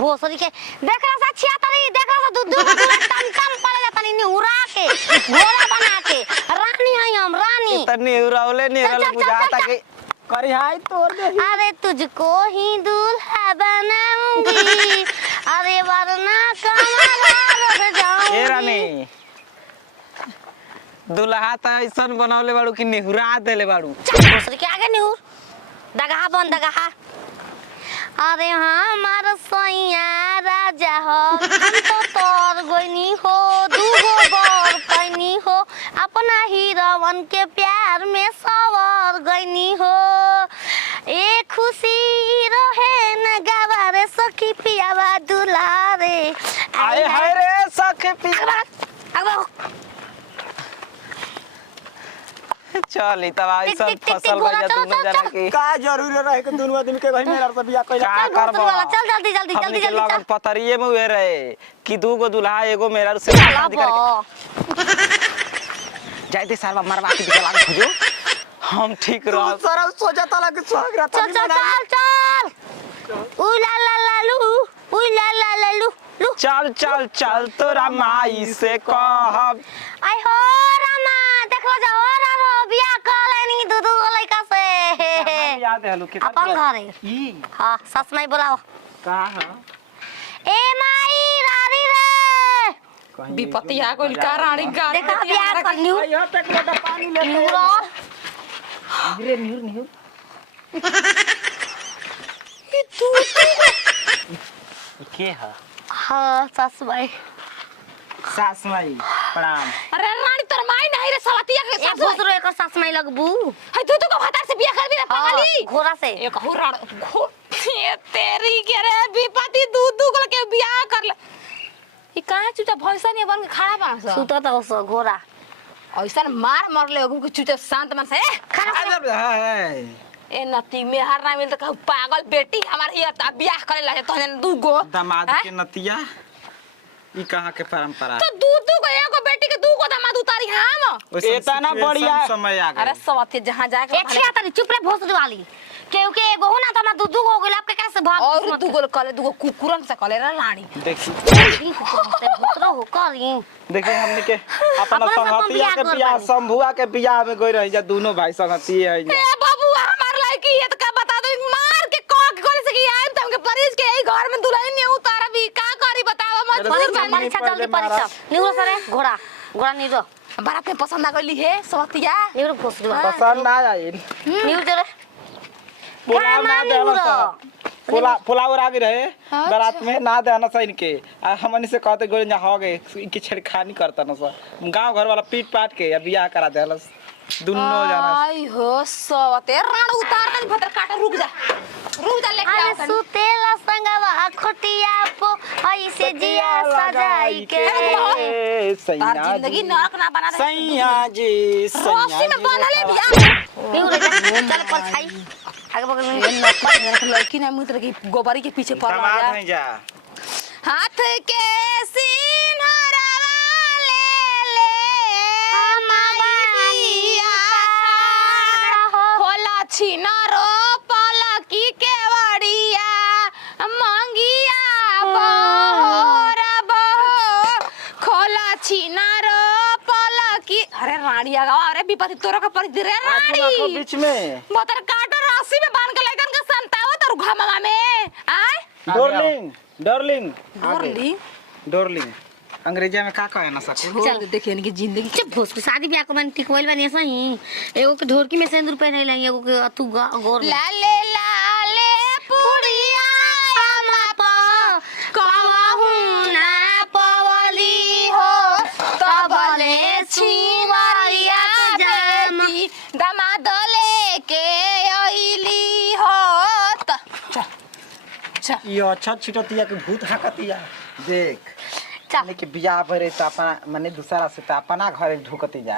भोसरी के देख रहा सा छियातरी देख रहा सा दूध टम टम पड़ जाता नहीं उड़ा के घोड़ा बना के रानी है हम रानी इतनी उड़ावले नहीं रल बुझाता कि करी हाय तोड़ दे। अरे तुझको ही दूल्हा बनाऊंगी अरे वरना कमरा रह जाऊंगी। ए रानी दुल्हा त ऐसन बनवले बाड़ू कि निहुरा देले बाड़ू। भोसरी के आगे निहुर दगहा बन दगहा। अरे हमार सैया राजा हो हम तो तोर गोइनी हो दूगो बर पैनी हो अपना हीरोवन के प्यार में सवर गइनी हो ए खुशी रहे न गवारे सखी पियावा दुलारे आए हाय रे सखी पिया चल ई तब ऐसन फसल गया दोनों जना की का जरूरी रहे कि दोनों आदमी के घर में लड़ बियाह कइला का करबो। चल जल्दी जल्दी जल्दी जल्दी लगन पतरिए में हुए रहे कि दूगो दुल्हा एगो मेरा से शादी करके जाय दे सालवा मरवा के दिखला खोजो हम ठीक रह सारा सोचा ताला कि सुहाग रात चल चल चल चल उला ला ला लू उला ला ला लू लू चल चल चल तोरा माई से कहब आई हो रामा देखो जाओ रो बियाह कलेनी दूधू लइका से याद है लोग के अपन घरे ई हां सस माई बुलाओ का है ए माई रानी रे विपत्ति आ गइल का रानी का देखा बियाह कर न्यू यहाँ तक लोटा पानी ले न्यू रो रे निहुर ई तू के है हां सस माई सास माई प्रणाम। अरे रानी तोर माई नहीं रे सवतिया के ए सास दूसरो एक सस माई लगबू है तू तो को भातार से बियाह करबी रे पागली घोड़ा से एक हो राण ये तेरी के रे विपत्ति दूध दूध के बियाह कर ले ई काहे चुटा भैंसा नहीं बन के खड़ा बास सुता त ओसो घोड़ा ऐसा मार मरले ओगु के चुटा शांत मन से खड़ा है ए नती में हर ना मिल त कहू पागल बेटी हमार ये त बियाह करे ला तो दू गो दामाद के नतिया ई कहां के परंपरा तो दू गो एगो बेटी के दू गो दामाद उतारी हम इतना बढ़िया समय आ गया। अरे सवती जहां जाके एक छिया तनी चुप रे भोसड़ी वाली क्योंकि एगो हो ना त हमरा दूधू हो गेल आपके कैसे भाग और दू गो कले दू गो कुकुरन से कले रे रानी देखी भूतरो हो करी देखिए हमने के अपना अपना सब संगतिया के बियाह बियाह करबानी। शंभुआ के बियाह में गई रही जा दोनों भाई संगति है ए बाबू हमार लड़की है त का बता दो मार के कॉक करे से कि आइम त हमके परिज के ई घर में दुल्हन नहीं उतारा भी का करी बताओ मजबूर परीक्षा बानी परीक्षा जल्दी परीक्षा निरो सरे घोड़ा घोड़ा निरो बड़ा पे पसंद आ गइली है सवतिया निरो भोसड़ी वाली पसंद ना आई निरो जरे पुलाव ना देना सा पुलाव आ गई रहे बारात में ना देना सा इनके आ हमनी से कहते गोरे जा हो गए इनकी छेड़खानी करता ना सा गांव घर वाला पीट पाट के बियाह करा देलस दोनों जाना आई हो सवते राण उतार तनी भतर काटा रुक जा लेके अरे आओ तनी सुतेला संगवा खटिया पो ऐसे जिया सजाई के तार जिंदगी नरक ना बना दे सैया जी रोसी में बनले बियाह निरो चल पर छाई आगे बगल में लड़की ना मुत्र की गोबरी के पीछे पड़ दामाद जा नहीं जा हाथ के सिनहरवा ले हमारिया खोला छिनरो पलकी के वड़िया मंगिया बोरबो खोला छिनरो पलकी अरे रानिया गावा अरे विपत्ति तोरा का पड़ रे रानी बीच में बतर काटो रस्सी में बांध के लेकर के संताओ तर घमवा में आय डॉर्लिंग डॉर्लिंग डोरली डॉर्लिंग अंग्रेजी में का कहे ना सको चल देखिए इनकी जिंदगी चुप भोस की शादी ब्याह को मैंने टिकवाइल बनी सही एगो के ढोरकी में सिंदूर पहनाई लाई एगो के अतु गोर लाले पुरिया मापा कहू ना पवली हो तबले छिवरिया बेटी दामाद लेके आइली हो चल ये अच्छा छिटतिया के भूत हाकतिया देख चल ने के बियाह भरे त अपना माने दूसरा से त अपना घर ढुकती जा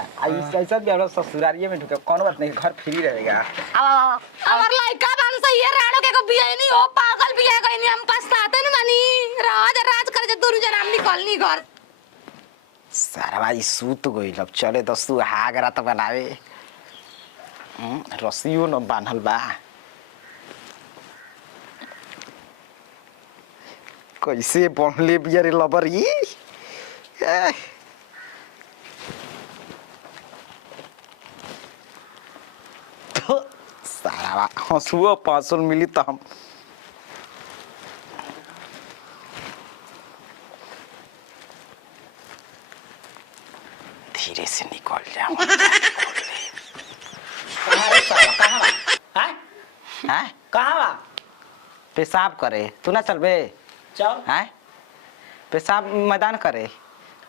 ऐसा भी हम ससुरारिये में ढुके कोनो बात नहीं घर फ्री रहेगा अब हमार लड़का बन सही है राणो के को बियाह नहीं हो पागल बियाह कहीं हम पछताते न बनी राज कर जे दोनों जना हम निकलनी घर सारा भाई सूत गई अब चले दसू हागरा त बनावे रस्सियो न बांधल बा कैसे बनले बिया रे लबरी तो सारा हंसुओ पाँचुल मिली तो हम धीरे से निकल जाओ। कहाँ बा पेशाब करे तू ना चल बे चल हैं पेशाब मैदान करे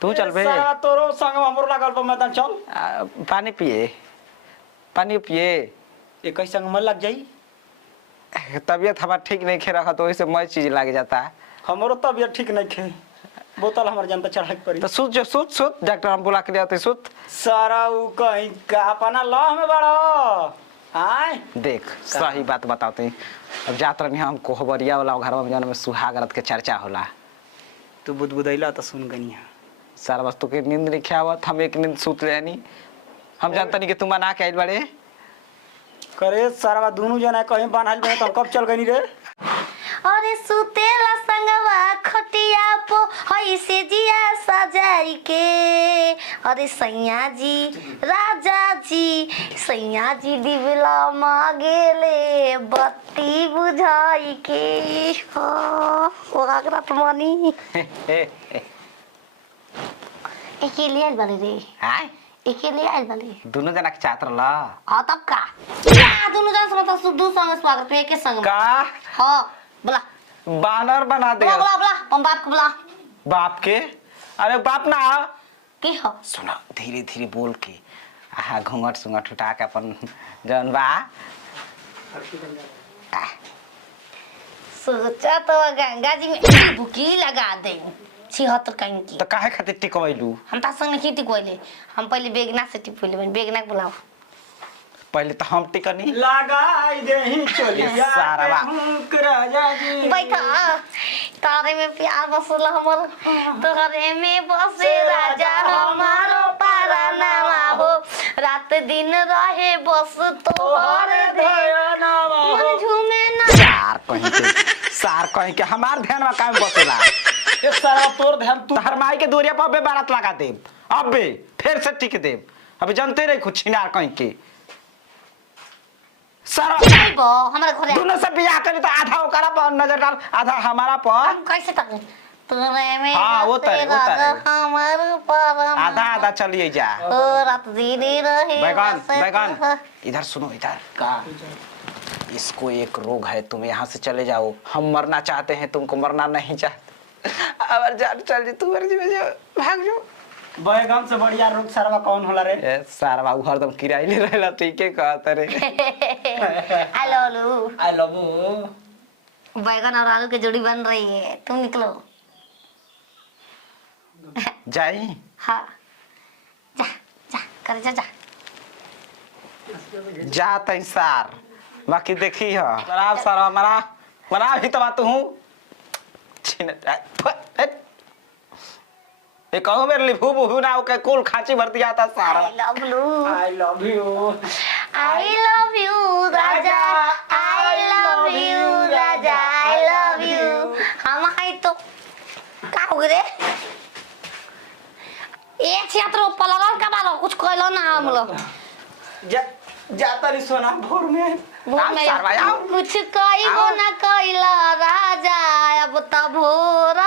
तू चल बे सारा तोरो संग हमरो लागल बा मैदान चल पानी पिए पानी पिए एक ही संग मन लग जाई तबीयत हमारा ठीक नहीं खे रखा तो वैसे मई चीज लग जाता है हमरो तबियत ठीक नहीं खे बोतल हमार जनता चढ़ा के पड़ी तो सुत जो सुत डॉक्टर हम बुला के ले आते सुत सारा उ कहीं का अपना लह में बड़ो आय देख सही बात बताते अब जात रही हम कोहबरिया वाला घर में जौन में सुहागरत के चर्चा होला तू बुदबुदैला तो सुन गनिया सारा वस्तु के नींद नहीं खावत हम एक नींद सुत लेनी हम जानता नहीं कि तुम ना के आइल बड़े करे सारा दोनों जना कहीं बांधल बे तो कब चल गनी रे अरे सुतेला संगवा खटिया पो हई से जिया सजाई के अरे सैया जी राजा जी दिवला मांगेले बत्ती बुझाई के हो रात मनी अकेले आइल बाले रे हाय अकेले आइल बाले दोनों जना के चाहत रहला हाँ तब का या दोनों जन से मतलब सुधु संग स्वागत पे के संग का हाँ बोला बानर बना दे बोला हम बाप को बोला बाप के अरे बाप ना के हो सुना धीरे धीरे बोल के आहा घूंघट सुंघट उठा के अपन जौन बा सोचा तो गंगा जी में बुकी लगा दे 76 कहीं की तो काहे खातिर टिकवैलू हम ता संग नहीं टिकोले हम पहले बेगना से टिकोले बेगना के बुलाओ पहले तो हम टिकनी लगाई देही चलिया सारा बा। हुक राजा जी बैठा तारे में प्यार बसल हमर तोहरे में बसे राजा हमारो पारानामा हो रात दिन रहे बस तोहर धयनावा हो। मन झूमे ना सार कहीं के हमार ध्यान में काम बसेला ए सारा तोर ध्यान तू हर माई के दूरिया पर बारात लगा देब अबे फिर से टिक देब अबे जानते रही कुछ छिनार कहीं के सारा बो हमरा घरे दोनों से बियाह करी तो आधा ओकरा पर नजर डाल आधा हमारा पर हम कैसे तक तोरे में हाँ, वो बसे तारे। राजा हमारो पारानामा आधा आधा चलिए जा हो रात दिन रहे बैगन बसे बैगन तोहर- इधर सुनो इधर का इसको एक रोग है तुम यहाँ से चले जाओ हम मरना चाहते हैं तुमको मरना नहीं चाहते अगर जान चल जी तू मर्जी में जाओ भाग जाओ बैगन से बढ़िया रोग सारा कौन होला रे ए सारा बाबू हरदम किराए ले रहला ठीक है कहत रे हेलो लू आई लव यू बैगन और आलू की जोड़ी बन रही है तुम निकलो जाई हाँ जा जा कर जा जा जा तई सार बाकी देखी हो खराब सारा मरा मरा भी तो बात हूं छिन ए कहूं मेरे लिए भू ना के कुल खांची भर दिया था सारा आई लव लू I love you I love you Raja I love you Raja I love you हम आई तो का हो रे एक क्षेत्र पलगल का बालो कुछ कहलो ना हम लोग जाता री सोना भोर में सारवा आओ। कुछ कहिबो ना कइला राजा अब त भोर